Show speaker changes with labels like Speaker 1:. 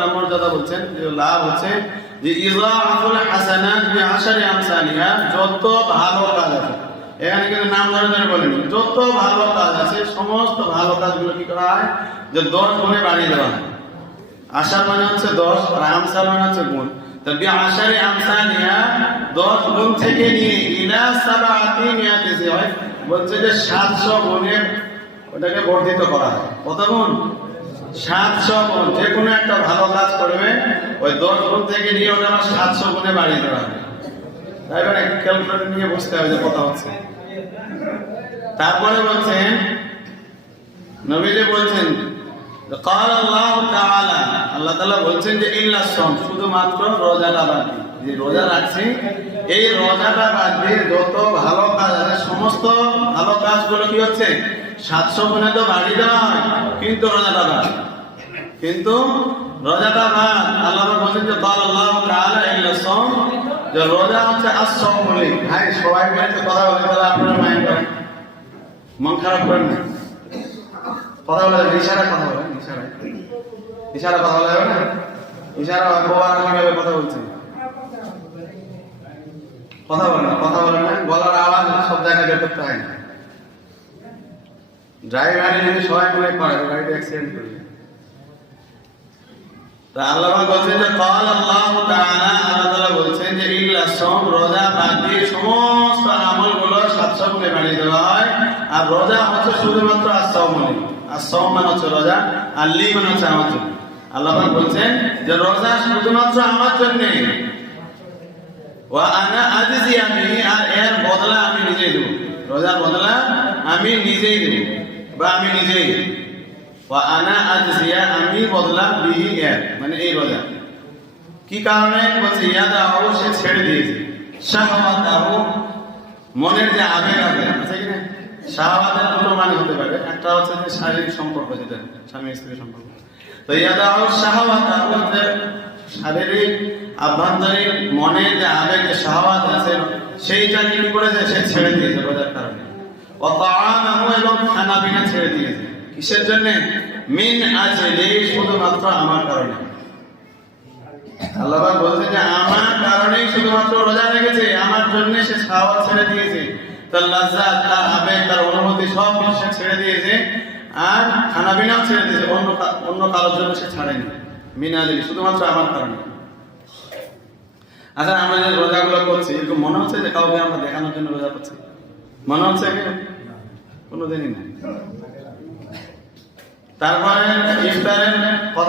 Speaker 1: তাআলা মর্যাদা বলছেন, যে লাভ হচ্ছে যে ইজাআতুল হাসানাত বিআশারি আমসালিহা যত ভালো কাজ আছে। এখানে কিন্তু নাম ধরে ধরে বলেনি। যত ভালো কাজ আছে, সমস্ত ভালো কাজগুলো কি করা হয়? যে দশ গুণে বাড়িয়ে দেওয়া হয়। আশা মানে হচ্ছে দশ, আর আমসাল মানে হচ্ছে গুণ। তো বিআশারি আমসালিহা দশ গুণ থেকে নিয়ে ইলা সাবাতি নিয়াতিসি হয়, বলছে যে সাতশো গুণে ওটাকে বর্ধিত করা হয়। কত গুণ? সাতশো গুণ যে কোনো একটা ভালো কাজ করবে ওই দশ গুণ থেকে নিয়ে ওটা আমার সাতশো গুণে বাড়িয়ে দেওয়া হবে তাই মানে ক্যালকুলেটর নিয়ে বুঝতে হবে যে কত হচ্ছে তারপরে বলছেন নবীজি বলছেন قال الله تعالى আল্লাহ তাআলা বলছেন যে ইল্লা সম শুধুমাত্র রোজাটা বাদ দিয়ে যে রোজা রাখছি এই রোজাটা রাখবে যত ভালো কাজ আছে, সমস্ত ভালো কাজগুলো কি হচ্ছে? সাতশো মনে তো বাড়ি নয় কিন্তু রোজাটা বাদ। কিন্তু রোজাটা বাদ। আল্লাহ বলেন যে বল আল্লাহ তাআলা ইল্লা সাম যে রোজা হচ্ছে আসম বলে। ভাই, সবাই মিলে কথা বলে, তাহলে আপনার মাইন্ড করেন। মন খারাপ করেন না। কথা বলে ইশারা কথা বলে ইশারা ইশারা কথা বলে, হবে না? ইশারা ভগবান কথা বলছে কথা বলে না, কথা বলে না, গলার আওয়াজ সব জায়গায় বের করতে হয় না। ড্রাইভার যদি সবাই মনে করে গাড়িতে অ্যাক্সিডেন্ট করবে তা আল্লাহ বলছেন যে, কল আল্লাহ তাআলা আল্লাহ তাআলা বলছেন যে, ইল্লা সব রোজা বাদ দিয়ে সমস্ত আমলগুলো সাত সপ্তাহে বাড়িয়ে দেওয়া হয়। আর রোজা হচ্ছে শুধুমাত্র আসম আসম মানে হচ্ছে রোজা, আর লি মানে হচ্ছে আমার জন্য আল্লাহ বলছেন যে, রোজা শুধুমাত্র আমার জন্য ওয়া আনা আজিজি আমি, আর এর বদলা আমি নিজেই দেব। রোজার বদলা আমি নিজেই দেব, বা আমি নিজেই। ওয়া আনা আজজিয়া আমি বদলা বিহি এর মানে এই রোজা। কি কারণে? বলছে, ইয়াদা সে ছেড়ে দিয়েছে। শাহওয়াত আও মনের যে আবেগ আছে আছে কি না? মানে হতে পারে। একটা হচ্ছে শারীরিক সম্পর্ক, যেটা স্বামী স্ত্রী সম্পর্ক। তো ইয়াদা শাহওয়াত আও যে শারীরিক আভ্যন্তরীণ মনের যে আবেগ শাহওয়াত আছে সেইটাকে কি করেছে, সে ছেড়ে দিয়েছে রোজার কারণে। ও তাআমাহু এবং খানা ছেড়ে দিয়েছে। কিসের জন্য? মিন আজলি, শুধুমাত্র আমার কারণে। আল্লাহ পাক বলছেন যে, আমার কারণেই শুধুমাত্র রোজা রেখেছে, আমার জন্য সে খাওয়া ছেড়ে দিয়েছে। তার তার আবেগ, তার অনুভূতি সব সে ছেড়ে দিয়েছে, আর খানা পিনাও ছেড়ে দিয়েছে, অন্য অন্য কারোর জন্য সে ছাড়েনি। মিন আজলি শুধুমাত্র আমার কারণে। আচ্ছা আমরা যে রোজা গুলো করছি, এরকম মনে হচ্ছে যে কাউকে আমরা দেখানোর জন্য রোজা করছি? মনে হচ্ছে কোনোদিনই না। তারপরে ইফতারের কথা